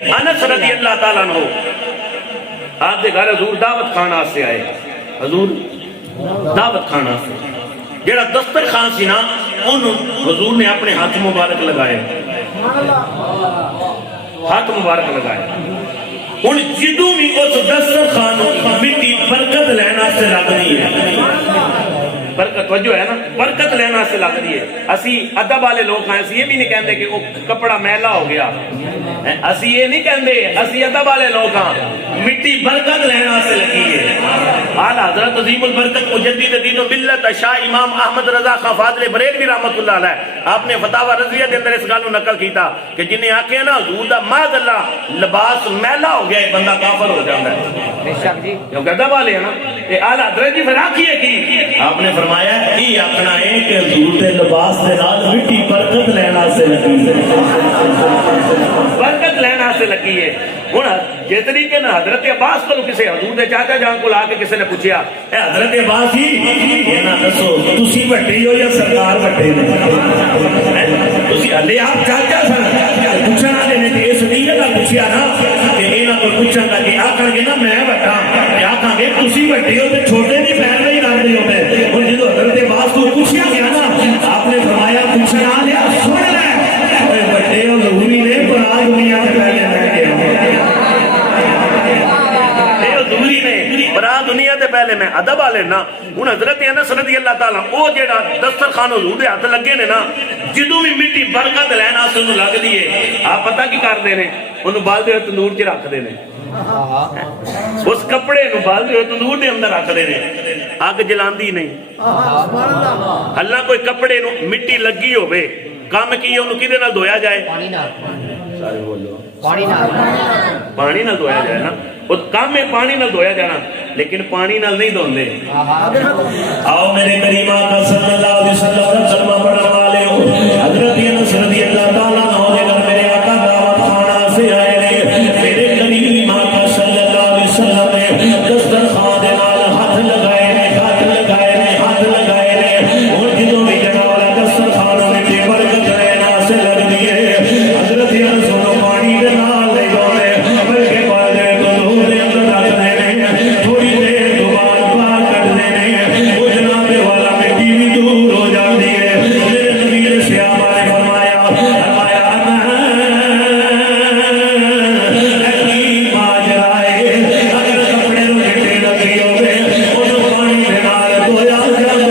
अनस रज़ी अल्लाह ताला अन्हु आप दे घर हजूर दावत खाना से आए। हजूर दावत खाना से जेड़ा दस्तरखान सी ना हजूर ने अपने हाथ मुबारक लगाए, हाथ मुबारक लगाए। हुण जिदों भी उस दस्तरखान मिट्टी बरकत लेना से लगनी है, बरकत वजो है ना, बरकत लेना से लगती है। असी अदब वाले लोग हैं, असी ये भी नहीं कहते कि वो कपड़ा मैला हो गया, असी ये नहीं कहते, असी अदब वाले लोग हैं, मिट्टी बरकत लेना से लगी है। आला हज़रत अज़ीमुल बरकत मुजद्दिद दीन व मिल्लत शाह इमाम अहमद रज़ा खां फाज़िल बरेलवी रहमतुल्लाह अलैह आपने फतावा रज़िया के अंदर इस गल नकल किया कि जिन्हें आखे ना हजूर दा माज़अल्लाह लिबास मैला हो गया बंदा काफिर हो जाता है, बेशक जी क्योंकि अदब वाले है ना। ये आला हज़रत जी फिर आखिए कि आपने फरमाया ये आखना है कि हजूर दे लिबास दे नाल मिट्टी बरकत लेना से लगी है, बरकत लेना से लगी है। हुण जिस तरीके ना हजरत अब्बास को किसी हजूर दे चाचा जान को आके किसी ने पूछा ए हजरत अब्बास जी ये ना दसो तुसी वड्डे हो या सरकार वड्डे ने, तुसी हले आप चाचा सन पूछना देने ते इस नीयत नाल पूछया ना कि इन्हां को पूछांगा कि आखणगे ना मैं वड्डा ते आखांगे तुसी वड्डे हो ते छोटे दी पैर नहीं लगदे हो। हुण जदों हजरत अब्बास को पूछया गया ना आपने फरमाया पूछना लिया सुन ले ओए वड्डे हो जरूरी ने पर आज दुनिया में पहले रह गया दुनिया के पहले मैं अदब वाले ना। हुण हजरत अनस रज़ी अल्लाह ताला ओ जेड़ा दस्तरखान हजूर दे हाथ लगे ने ना जिदों भी मिट्टी बरकत लैन आस्ते उन्हें लगदी है आप पता की करदे ने उन्हें बालदे हुए तंदूर च रखदे ने, उस कपड़े नु बालदे हुए तंदूर दे अंदर रखदे ने, अग जलांदी नहीं। हल्ला कोई कपड़े नु मिट्टी लगी होवे काम की उन्हें किदे नाल धोया जाए, सारे बोलो पानी नाल धोया जाए ना, वो काम है पानी नाल धोया जाना लेकिन पानी नाल नहीं धोंदे। आओ मेरे करीम आका सल्लल्लाहु अलैहि वसल्लम का कलमा पढ़ने वाले हो हजरत अनस रज़ी अल्लाह ताला अन्हु के घर मेरे आका दावत खाना से आए ने, मेरे करीम आका सल्लल्लाहु अलैहि वसल्लम ने दस्तरखान दे नाल हाथ लगाए ने, हाथ लगाए ने, हाथ लगाए ने। और जिदों भी जगह वाला दस्तरखान में बरकत लेना से लगदी है हजरत अनस को पानी दे नाल नहीं धोंदे बल्कि पाले तो दूर दे अंदर रख देने, थोड़ी देर तो बाद बाहर कर देने, वो जनाबे वाला मिट्टी भी दूर हो जाती है। मेरे नबी ने सहाबा ने फरमाया फरमाया माजराए अगर कपड़े नु मिट्टी लगी होवे उन्हें पानी दे नाल धोया जावे,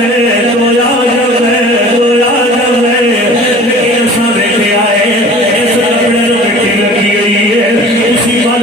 धोया जावे, धोया जावे। लेकिन असां देखे आए इस कपड़े नु मिट्टी लगी हुई है, उसी पल